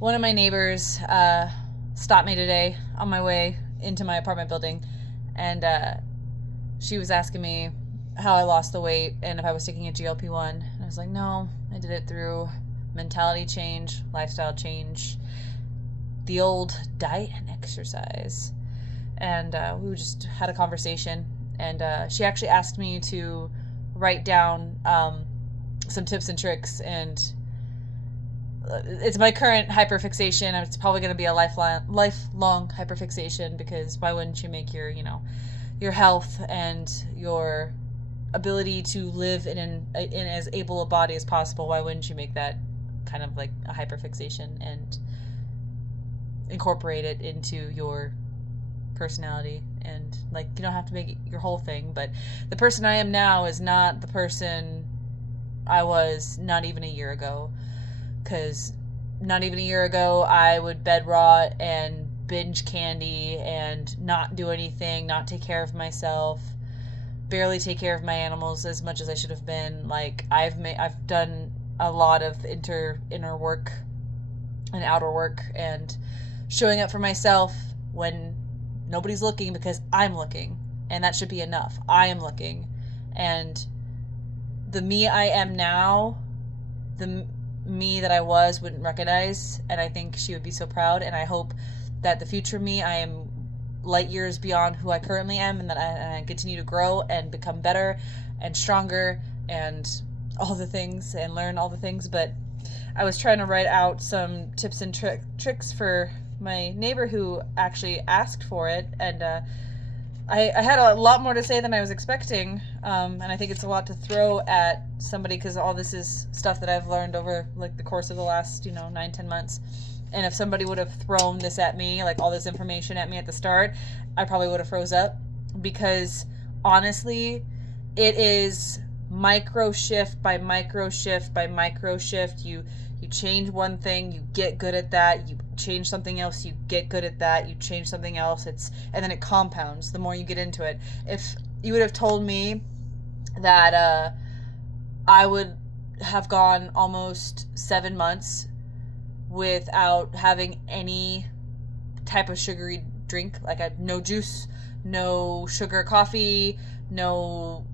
One of my neighbors stopped me today on my way into my apartment building, and she was asking me how I lost the weight and if I was taking a GLP-1. And I was like, no, I did it through mentality change, lifestyle change, the old diet and exercise. And we just had a conversation, and she actually asked me to write down some tips and tricks, and it's my current hyperfixation. It's probably going to be a lifelong hyperfixation, because why wouldn't you make your health and your ability to live in as able a body as possible, why wouldn't you make that kind of like a hyperfixation and incorporate it into your personality? And like, you don't have to make it your whole thing, but the person I am now is not the person I was not even a year ago. Because not even a year ago, I would bed rot and binge candy and not do anything, not take care of myself, barely take care of my animals as much as I should have been. Like, I've done a lot of inner work and outer work, and showing up for myself when nobody's looking, because I'm looking, and that should be enough. I am looking, and the me I am now, the me that I was wouldn't recognize, and I think she would be so proud. And I hope that the future me, I am light years beyond who I currently am, and that I continue to grow and become better and stronger and all the things, and learn all the things. But I was trying to write out some tips and tricks for my neighbor who actually asked for it, and I had a lot more to say than I was expecting, and I think it's a lot to throw at somebody, because all this is stuff that I've learned over like the course of the last 9-10 months. And if somebody would have thrown this at me, like all this information at me at the start, I probably would have froze up, because honestly, it is micro shift by micro shift by micro shift. You change one thing, you get good at that. You change something else, you get good at that. You change something else, and then it compounds the more you get into it. If you would have told me that I would have gone almost 7 months without having any type of sugary drink, like no juice, no sugar coffee, no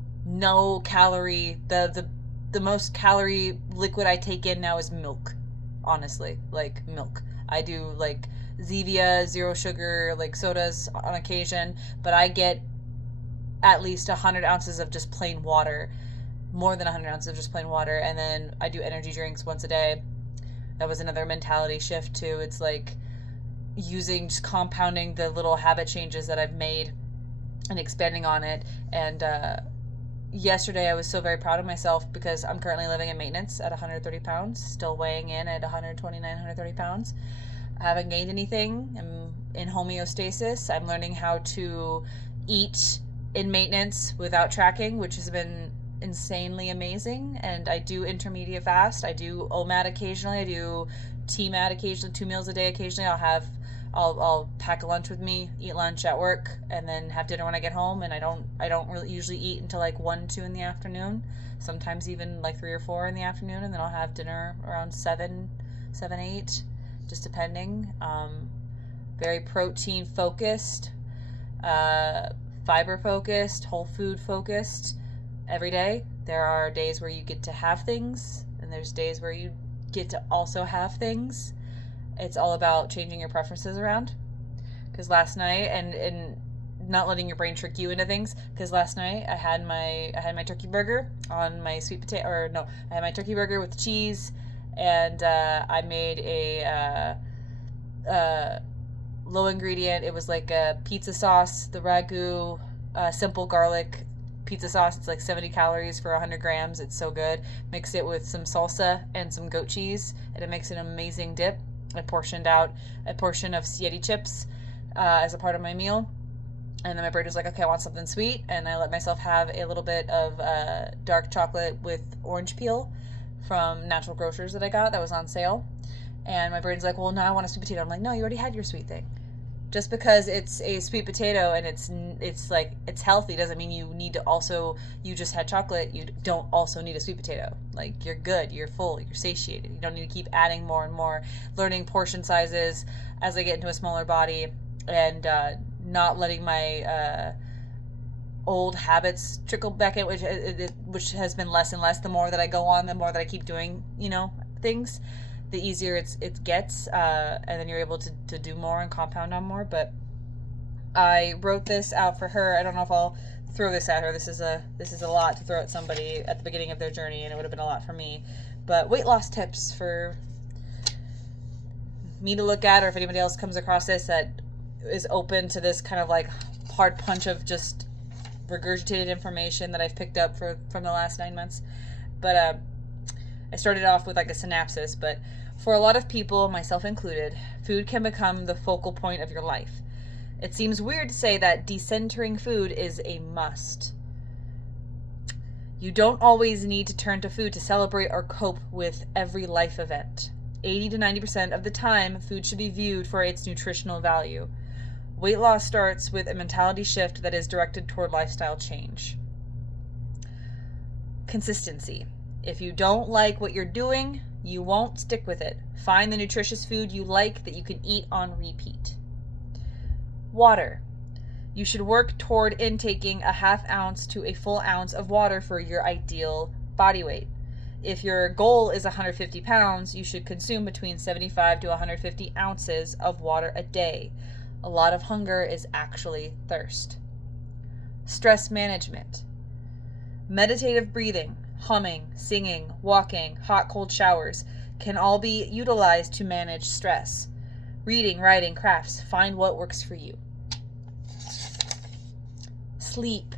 calorie. The most calorie liquid I take in now is milk. Honestly, like milk. I do like Zevia, zero sugar, like sodas on occasion, but I get at least 100 ounces of just plain water, more than 100 ounces of just plain water. And then I do energy drinks once a day. That was another mentality shift too. It's like just compounding the little habit changes that I've made and expanding on it. And yesterday I was so very proud of myself, because I'm currently living in maintenance at 130 pounds, still weighing in at 129, 130 pounds. I haven't gained anything. I'm in homeostasis. I'm learning how to eat in maintenance without tracking, which has been insanely amazing. And I do intermediate fast. I do OMAD occasionally. I do TMAD occasionally, 2 meals a day occasionally. I'll pack a lunch with me, eat lunch at work, and then have dinner when I get home. And I don't really usually eat until like 1, 2 in the afternoon. Sometimes even like 3 or 4 in the afternoon, and then I'll have dinner around 7, 8, just depending. Very protein focused, fiber focused, whole food focused every day. There are days where you get to have things, and there's days where you get to also have things. It's all about changing your preferences around. Because last night, and not letting your brain trick you into things, because last night I had my turkey burger on my sweet potato, or no, I had my turkey burger with cheese, and I made a low ingredient. It was like a pizza sauce, the ragu, simple garlic pizza sauce. It's like 70 calories for 100 grams. It's so good. Mix it with some salsa and some goat cheese, and it makes an amazing dip. I portioned out a portion of Yeti chips as a part of my meal. And then my brain was like, okay, I want something sweet. And I let myself have a little bit of dark chocolate with orange peel from Natural Grocers that I got that was on sale. And my brain's like, well, now I want a sweet potato. I'm like, no, you already had your sweet thing. Just because it's a sweet potato and it's like it's healthy doesn't mean you need to also, you just had chocolate, you don't also need a sweet potato. Like, you're good, you're full, you're satiated. You don't need to keep adding more and more. Learning portion sizes as I get into a smaller body, and not letting my old habits trickle back in, which has been less and less the more that I go on, the more that I keep doing, things, the easier it gets, and then you're able to do more and compound on more. But I wrote this out for her. I don't know if I'll throw this at her. This is a lot to throw at somebody at the beginning of their journey, and it would have been a lot for me. But weight loss tips for me to look at, or if anybody else comes across this that is open to this kind of like hard punch of just regurgitated information that I've picked up from the last 9 months. But I started off with like a synopsis, but for a lot of people, myself included, food can become the focal point of your life. It seems weird to say that decentering food is a must. You don't always need to turn to food to celebrate or cope with every life event. 80 to 90% of the time, food should be viewed for its nutritional value. Weight loss starts with a mentality shift that is directed toward lifestyle change. Consistency. If you don't like what you're doing, you won't stick with it. Find the nutritious food you like that you can eat on repeat. Water. You should work toward intaking a half ounce to a full ounce of water for your ideal body weight. If your goal is 150 pounds, you should consume between 75 to 150 ounces of water a day. A lot of hunger is actually thirst. Stress management. Meditative breathing, humming, singing, walking, hot-cold showers can all be utilized to manage stress. Reading, writing, crafts, find what works for you. Sleep.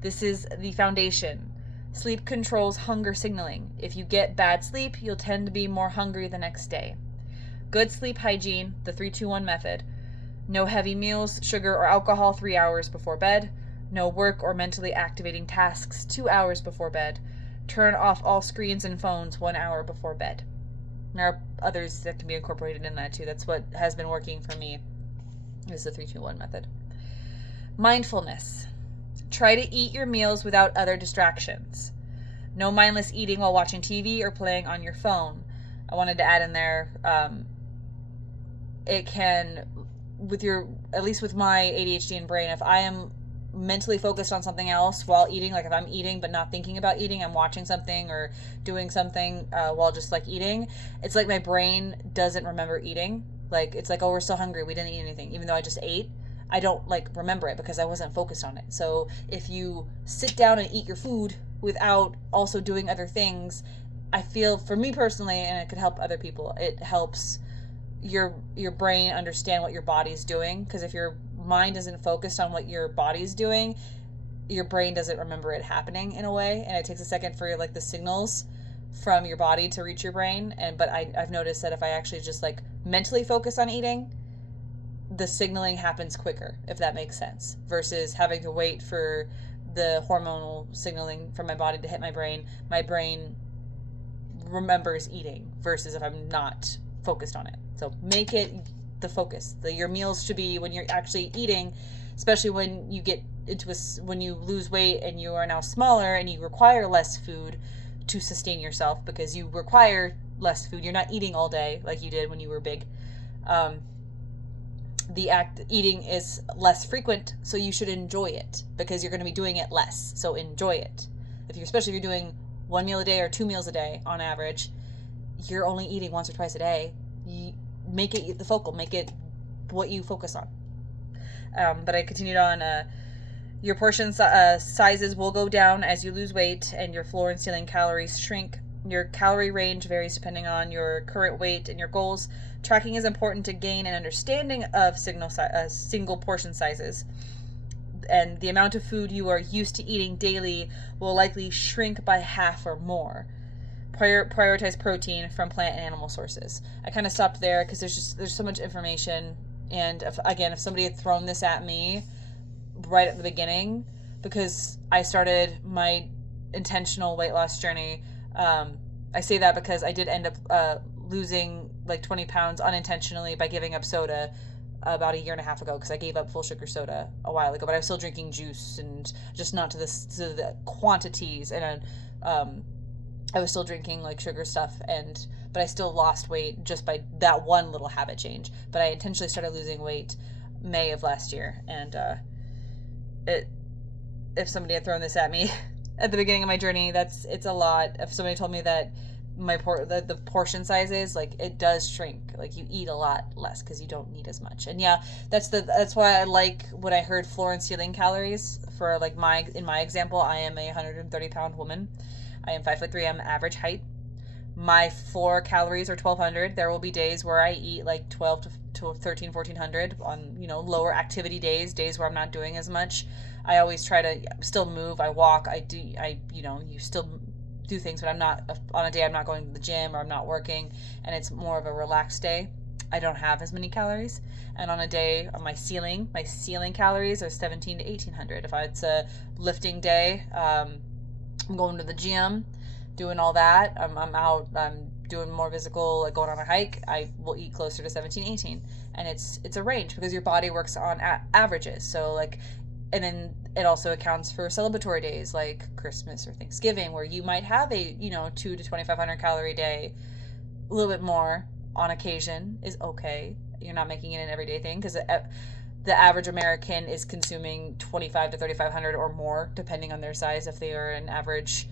This is the foundation. Sleep controls hunger signaling. If you get bad sleep, you'll tend to be more hungry the next day. Good sleep hygiene, the 3-2-1 method. No heavy meals, sugar, or alcohol 3 hours before bed. No work or mentally activating tasks 2 hours before bed. Turn off all screens and phones 1 hour before bed. There are others that can be incorporated in that too. That's what has been working for me, is the 3-2-1 method. Mindfulness. Try to eat your meals without other distractions. No mindless eating while watching TV or playing on your phone. I wanted to add in there, it can, at least with my ADHD and brain, if I am mentally focused on something else while eating, like if I'm eating but not thinking about eating, I'm watching something or doing something while just like eating, it's like my brain doesn't remember eating. Like, it's like, oh, we're still hungry, we didn't eat anything, even though I just ate. I don't like remember it because I wasn't focused on it. So if you sit down and eat your food without also doing other things, I feel, for me personally, and it could help other people, it helps your brain understand what your body's doing. Because if your mind isn't focused on what your body's doing, your brain doesn't remember it happening in a way, and it takes a second for like the signals from your body to reach your brain. But I've noticed that if I actually just like mentally focus on eating, the signaling happens quicker, if that makes sense, versus having to wait for the hormonal signaling from my body to hit my brain. My brain remembers eating versus if I'm not focused on it. So make it the focus. Your meals should be when you're actually eating, especially when you get into when you lose weight and you are now smaller and you require less food to sustain yourself because you require less food. You're not eating all day like you did when you were big. The eating is less frequent, so you should enjoy it because you're going to be doing it less. So enjoy it. Especially if you're doing 1 meal a day or 2 meals a day on average, you're only eating once or twice a day. Make it the focal, make it what you focus on. But I continued on. Your portion sizes will go down as you lose weight and your floor and ceiling calories shrink. Your calorie range varies depending on your current weight and your goals. Tracking is important to gain an understanding of single portion sizes. And the amount of food you are used to eating daily will likely shrink by half or more. Prioritize protein from plant and animal sources. I kind of stopped there because there's so much information. And if somebody had thrown this at me right at the beginning, because I started my intentional weight loss journey, I say that because I did end up losing like 20 pounds unintentionally by giving up soda about a year and a half ago because I gave up full sugar soda a while ago, but I was still drinking juice and just not to the quantities. And I was still drinking like sugar stuff, but I still lost weight just by that one little habit change. But I intentionally started losing weight May of last year, and if somebody had thrown this at me at the beginning of my journey, it's a lot. If somebody told me that the portion sizes, like, it does shrink, like you eat a lot less because you don't need as much. And yeah, that's why I like when I heard floor and ceiling calories for like in my example. I am a 130-pound woman. I am 5'3". I'm average height. My floor calories are 1,200. There will be days where I eat like 12 to 13, 1,400 on, lower activity days where I'm not doing as much. I always try to still move. I walk. You still do things, but I'm not, on a day I'm not going to the gym or I'm not working and it's more of a relaxed day, I don't have as many calories. And on a day on my ceiling calories are 1,700 to 1,800. If it's a lifting day, I'm going to the gym, doing all that. I'm out, I'm doing more physical, like going on a hike, I will eat closer to 17, 18. And it's a range because your body works on averages. So like, and then it also accounts for celebratory days like Christmas or Thanksgiving, where you might have a 2,000 to 2,500 calorie day. A little bit more on occasion is okay. You're not making it an everyday thing, because the average American is consuming 2,500 to 3,500 or more, depending on their size. If they are an average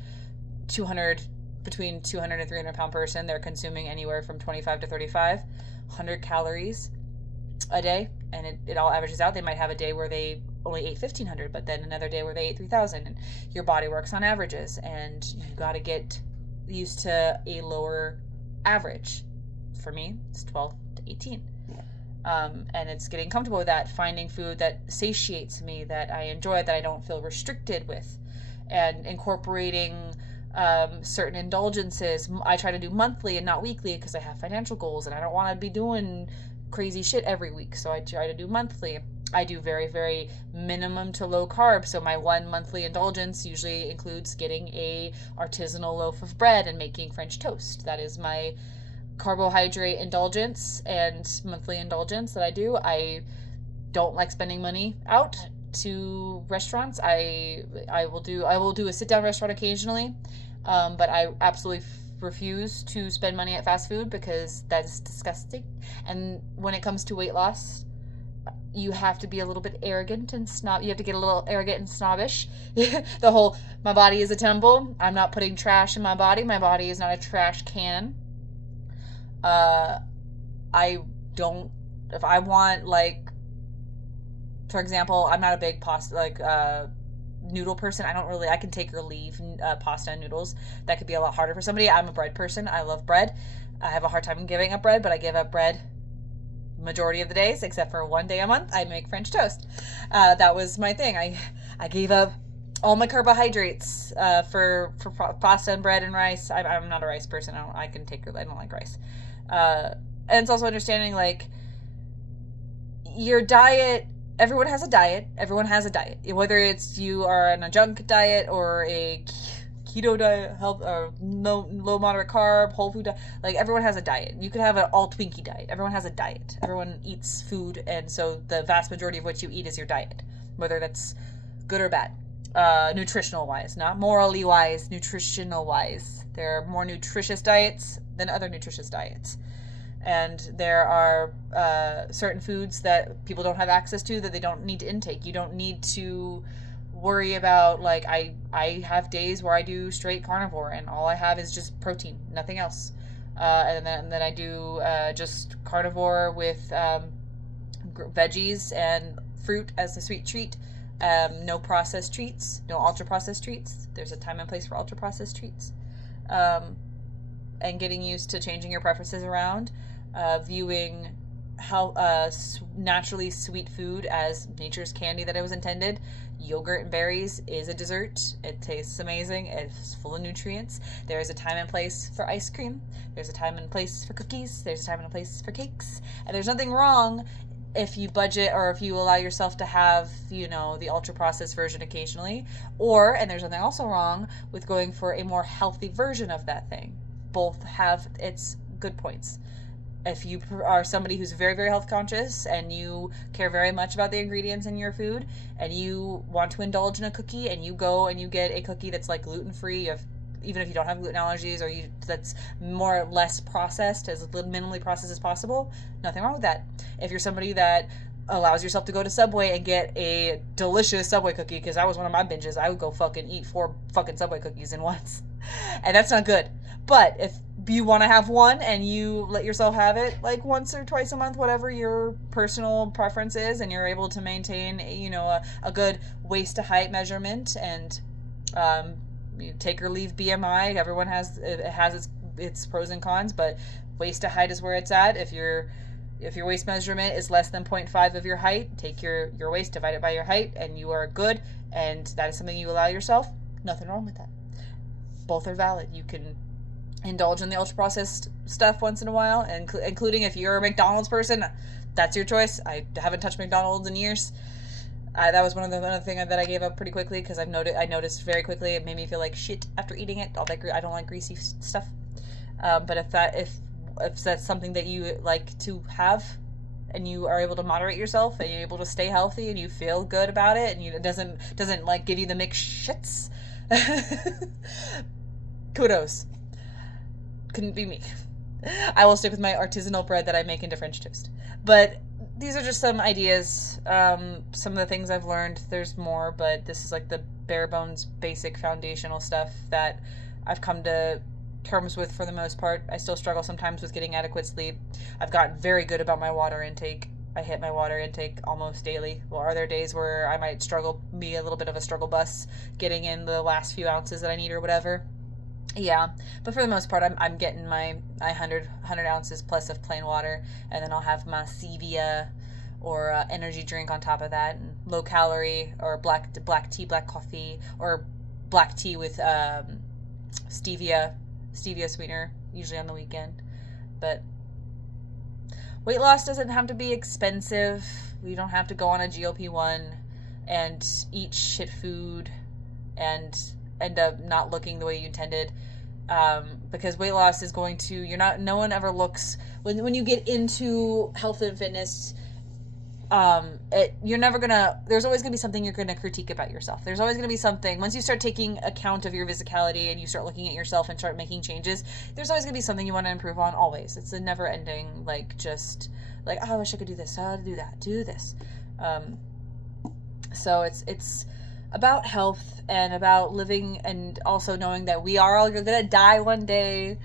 between 200 and 300 pound person, they're consuming anywhere from 25 to 3,500 calories a day, and it all averages out. They might have a day where they only ate 1,500, but then another day where they ate 3,000, and your body works on averages, and you got to get used to a lower average. For me, it's 12 to 18. And it's getting comfortable with that, finding food that satiates me, that I enjoy, that I don't feel restricted with, and incorporating certain indulgences. I try to do monthly and not weekly because I have financial goals and I don't want to be doing crazy shit every week. So I try to do monthly. I do very, very minimum to low carb. So my one monthly indulgence usually includes getting a artisanal loaf of bread and making French toast. That is my carbohydrate indulgence and monthly indulgence that I do. I don't like spending money out to restaurants. I will do a sit down restaurant occasionally, but I absolutely refuse to spend money at fast food because that is disgusting. And when it comes to weight loss, you have to be a little bit arrogant and you have to get a little arrogant and snobbish. The whole, my body is a temple. I'm not putting trash in my body. My body is not a trash can. If I want, like, for example, I'm not a big pasta, noodle person. I can take or leave pasta and noodles. That could be a lot harder for somebody. I'm a bread person. I love bread. I have a hard time giving up bread, but I give up bread majority of the days, except for one day a month, I make French toast. That was my thing. I gave up all my carbohydrates for pasta and bread and rice. I'm not a rice person. I don't like rice. And it's also understanding, like, your diet, everyone has a diet. Whether it's you are on a junk diet or a keto diet, health, or low moderate carb, whole food diet. Like, everyone has a diet. You could have an all Twinkie diet. Everyone has a diet. Everyone eats food, and so the vast majority of what you eat is your diet, whether that's good or bad. Nutritional wise, not morally wise, nutritional wise. There are more nutritious diets than other nutritious diets. And there are certain foods that people don't have access to that they don't need to intake. You don't need to worry about, like, I have days where I do straight carnivore and all I have is just protein, nothing else. And then I do just carnivore with veggies and fruit as a sweet treat. No processed treats, no ultra processed treats. There's a time and place for ultra processed treats. And getting used to changing your preferences around, viewing how naturally sweet food as nature's candy that it was intended. Yogurt and berries is a dessert. It tastes amazing. It's full of nutrients. There is a time and place for ice cream. There's a time and place for cookies. There's a time and a place for cakes. And there's nothing wrong if you budget or if you allow yourself to have, the ultra processed version occasionally. And there's nothing also wrong with going for a more healthy version of that thing. Both have its good points. If you are somebody who's very, very health conscious and you care very much about the ingredients in your food and you want to indulge in a cookie and you go and you get a cookie that's like gluten-free, even if you don't have gluten allergies, or that's more or less processed, as minimally processed as possible, nothing wrong with that. If you're somebody that allows yourself to go to Subway and get a delicious Subway cookie, because that was one of my binges, I would go fucking eat 4 fucking Subway cookies in once. And that's not good. But if you want to have one and you let yourself have it like once or twice a month, whatever your personal preference is, and you're able to maintain, a good waist to height measurement, and you take or leave BMI. Everyone has its pros and cons, but waist to height is where it's at. If your waist measurement is less than 0.5 of your height, take your waist, divide it by your height, and you are good. And that is something you allow yourself. Nothing wrong with that. Both are valid. You can indulge in the ultra processed stuff once in a while, including if you're a McDonald's person, that's your choice. I haven't touched McDonald's in years. That was one of the things that I gave up pretty quickly, because I noticed very quickly it made me feel like shit after eating it. I don't like greasy stuff. But if that's something that you like to have, and you are able to moderate yourself, and you're able to stay healthy, and you feel good about it, and it doesn't like give you the mixed shits, kudos. Couldn't be me. I will stick with my artisanal bread that I make into French toast. But these are just some ideas, some of the things I've learned. There's more, but this is like the bare bones, basic, foundational stuff that I've come to terms with for the most part. I still struggle sometimes with getting adequate sleep. I've gotten very good about my water intake. I hit my water intake almost daily. Well, are there days where I might be a little bit of a struggle bus getting in the last few ounces that I need or whatever? Yeah, but for the most part, I'm getting my 100 ounces plus of plain water, and then I'll have my stevia or energy drink on top of that, and low calorie, or black tea, black coffee, or black tea with stevia sweetener, usually on the weekend. But weight loss doesn't have to be expensive. You don't have to go on a GLP-1 and eat shit food and end up not looking the way you intended, because weight loss is going to, no one ever looks, when you get into health and fitness, there's always gonna be something you're gonna critique about yourself. There's always gonna be something, once you start taking account of your physicality and you start looking at yourself and start making changes, there's always gonna be something you want to improve on, always. It's a never ending, oh, I wish I could do this, how to do that, do this. So it's about health and about living, and also knowing that we are all gonna die one day.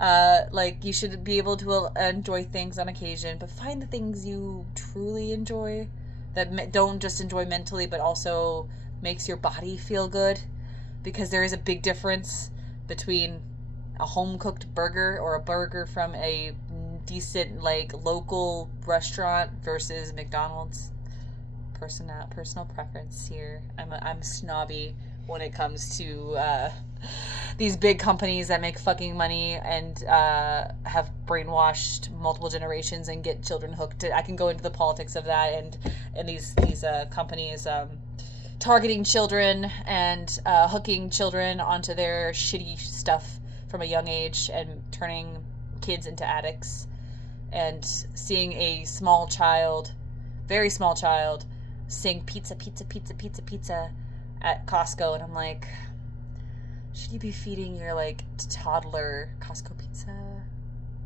You should be able to enjoy things on occasion, but find the things you truly enjoy, that don't just enjoy mentally, but also makes your body feel good, because there is a big difference between a home-cooked burger or a burger from a decent, local restaurant versus McDonald's. Personal preference here. I'm snobby when it comes to these big companies that make fucking money and have brainwashed multiple generations and get children hooked. I can go into the politics of that, and these companies targeting children and hooking children onto their shitty stuff from a young age and turning kids into addicts, and seeing a small child, very small child, sing pizza, pizza, pizza, pizza, pizza at Costco, and I'm like, should you be feeding your toddler Costco pizza?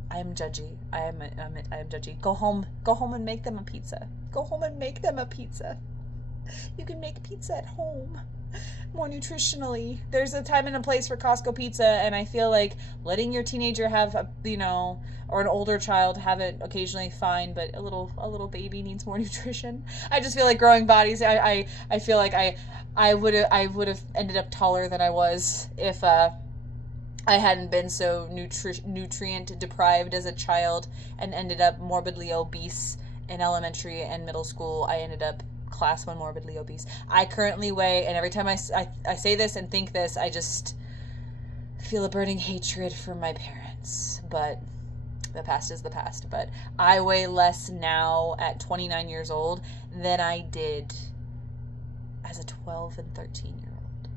I am judgy. I am judgy. Go home and make them a pizza. Go home and make them a pizza. You can make pizza at home more nutritionally. There's a time and a place for Costco pizza, and I feel like letting your teenager have or an older child have it occasionally, fine, but a little baby needs more nutrition. I just feel like growing bodies, I feel like I would have ended up taller than I was if I hadn't been so nutrient deprived as a child and ended up morbidly obese in elementary and middle school. I ended up class 1 morbidly obese. I currently weigh, and every time I say this and think this, I just feel a burning hatred for my parents. But the past is the past. But I weigh less now at 29 years old than I did as a 12 and 13-year-old,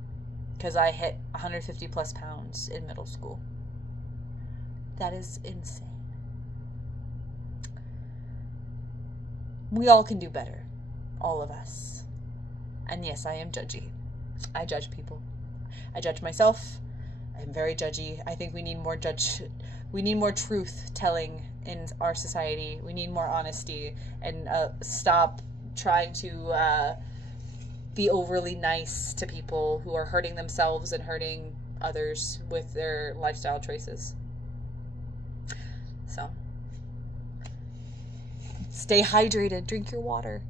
because I hit 150 plus pounds in middle school. That is insane. We all can do better. All of us. And yes, I am judgy. I judge people. I judge myself. I'm very judgy. I think we need more truth telling in our society. We need more honesty and stop trying to be overly nice to people who are hurting themselves and hurting others with their lifestyle choices. So, stay hydrated, drink your water.